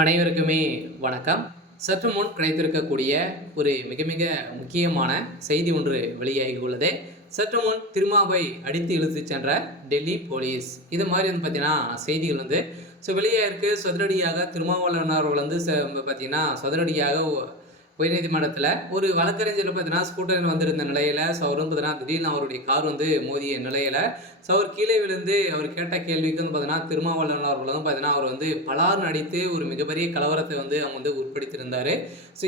அனைவருக்குமே வணக்கம். சற்று முன் கிடைத்திருக்கக்கூடிய ஒரு மிக மிக முக்கியமான செய்தி ஒன்று வெளியாகி உள்ளது. சற்று முன் திருமாவை அடித்து இழுத்துச் சென்ற டெல்லி போலீஸ். இது மாதிரி பார்த்தீங்கன்னா செய்திகள் வெளியாயிருக்கு. சதுரடியாக திருமாவளவன் அவர்கள் பார்த்தீங்கன்னா சதுரடியாக உயர்நீதிமன்றத்தில் ஒரு வழக்கறிஞர் பார்த்தீங்கன்னா ஸ்கூட்டரில் வந்திருந்த நிலையில் அவர் பார்த்தீங்கன்னா திடீர்னு அவருடைய கார் மோதிய நிலையில் அவர் கீழே விழுந்து அவர் கேட்ட கேள்விக்கு பார்த்தீங்கன்னா திருமாவளவன் அவர்கள் பார்த்தீங்கன்னா அவர் பலார்னு அடித்து ஒரு மிகப்பெரிய கலவரத்தை அவங்க உட்படுத்தியிருந்தார்.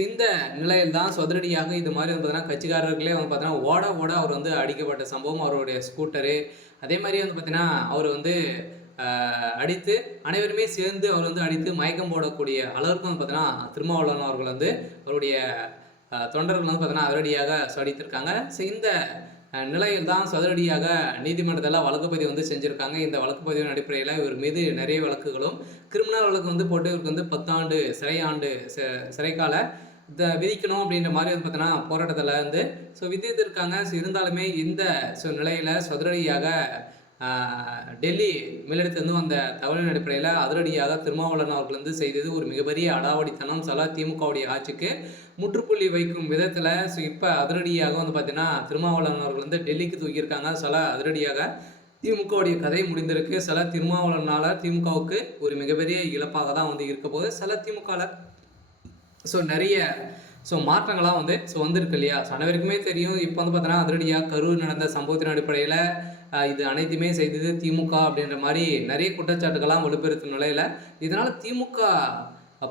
இந்த நிலையில் தான் சதுரடியாக இது மாதிரி பார்த்தீங்கன்னா கட்சிக்காரர்களே பார்த்தீங்கன்னா ஓட ஓட அவர் அடிக்கப்பட்ட சம்பவம். அவருடைய ஸ்கூட்டரு அதே மாதிரி பார்த்தீங்கன்னா அவர் அடித்து அனைவருமே சேர்ந்து அவர் அடித்து மயக்கம் போடக்கூடிய அளவுக்கு பார்த்தீங்கன்னா திருமாவளவன் அவர்கள் அவருடைய தொண்டர்கள் பார்த்தீங்கன்னா அதிரடியாக அடித்திருக்காங்க. இந்த நிலையில் தான் சதுரடியாக நீதிமன்றத்தில் வழக்குப்பதிவு செஞ்சுருக்காங்க. இந்த வழக்குப்பதிவின் அடிப்படையில் இவர் மீது நிறைய வழக்குகளும் கிரிமினல் வழக்கு போட்டு இவருக்கு 10 ஆண்டு சிறைக்கால விதிக்கணும் அப்படின்ற மாதிரி பார்த்தீங்கன்னா போராட்டத்தில் விதித்திருக்காங்க. இருந்தாலுமே இந்த நிலையில் சதுரடியாக டெல்லி மேலிடத்திலிருந்து வந்த தகவலின் அடிப்படையில் அதிரடியாக திருமாவளவன் அவர்கள் செய்தது ஒரு மிகப்பெரிய அடாவடித்தனம். திமுகவுடைய ஆட்சிக்கு முற்றுப்புள்ளி வைக்கும் விதத்தில் இப்போ அதிரடியாக பார்த்தீங்கன்னா திருமாவளவன் அவர்கள் டெல்லிக்கு தூக்கியிருக்காங்க. அதிரடியாக திமுகவுடைய கதை முடிந்திருக்கு. திருமாவளவனால திமுகவுக்கு ஒரு மிகப்பெரிய இழப்பாக தான் இருக்க போது. திமுகவில் நிறைய மாற்றங்கள்லாம் வந்திருக்கு இல்லையா. அனைவருக்குமே தெரியும். இப்போ பார்த்தீங்கன்னா அதிரடியாக கரூர் நடந்த சம்பவத்தின் அடிப்படையில் இது அனைத்துமே செய்தது திமுக அப்படின்ற மாதிரி நிறைய குற்றச்சாட்டுகள்லாம் வலுப்பெறுத்தும் நிலையில் இதனால் திமுக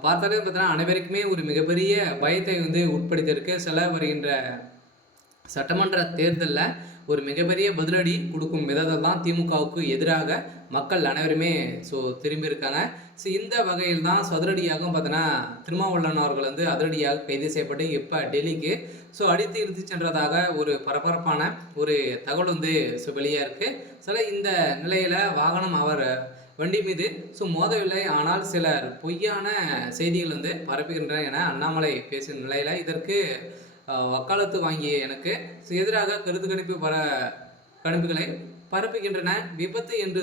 பார்த்தாலே பார்த்தீங்கன்னா அனைவருக்குமே ஒரு மிகப்பெரிய பயத்தை உட்படுத்தியிருக்கு. வருகின்ற சட்டமன்ற தேர்தலில் ஒரு மிகப்பெரிய பதிலடி கொடுக்கும் விதத்தில் தான் திமுகவுக்கு எதிராக மக்கள் அனைவருமே திரும்பியிருக்காங்க. இந்த வகையில் தான் சதுரடியாக பார்த்தீங்கன்னா திருமாவளவன் அவர்கள் அதிரடியாக கைது செய்யப்பட்டு இப்போ டெல்லிக்கு அடித்து இழுத்து சென்றதாக ஒரு பரபரப்பான ஒரு தகவல் வெளியாக இருக்குது. இந்த நிலையில் வாகனம் அவர் வண்டி மீது மோதவில்லை, ஆனால் சிலர் பொய்யான செய்திகள் பரப்புகின்றன என அண்ணாமலை பேசும் நிலையில் இதற்கு வக்காலத்து வாங்கிய எனக்கு எதிராக கருத்து கணிப்புகளை பரப்புகின்றன. விபத்து என்று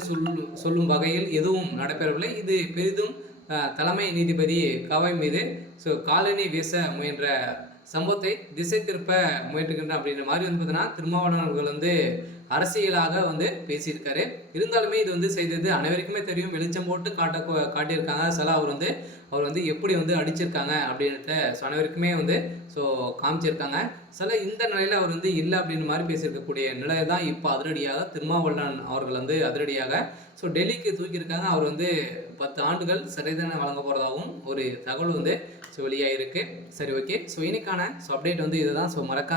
சொல்லும் வகையில் எதுவும் நடைபெறவில்லை. இது பெரிதும் தலைமை நீதிபதி கவை மீது காலனி வீச முயன்ற சம்பவத்தை திசை திருப்ப முயற்றுகின்றன அப்படின்ற மாதிரி பார்த்தீங்கன்னா திருமாவளவன் அவர்கள் அரசியலாக பேசியிருக்காரு. இருந்தாலுமே இது செய்தது அனைவருக்குமே தெரியும். வெளிச்சம் போட்டு காட்டியிருக்காங்க. அவர் எப்படி அடிச்சிருக்காங்க அப்படின்றத அனைவருக்குமே காமிச்சிருக்காங்க. இந்த நிலையில் அவர் இல்லை அப்படின்ற மாதிரி பேசியிருக்கக்கூடிய நிலையை தான் இப்போ அதிரடியாக திருமாவளவன் அவர்கள் அதிரடியாக டெல்லிக்கு தூக்கியிருக்காங்க. அவர் 10 ஆண்டுகள் சிறை தண்டனை வழங்க போகிறதாகவும் ஒரு தகவல் வெளியாக இருக்குது. சரி, ஓகே. இன்னைக்கான அப்டேட் இதுதான். மறக்காம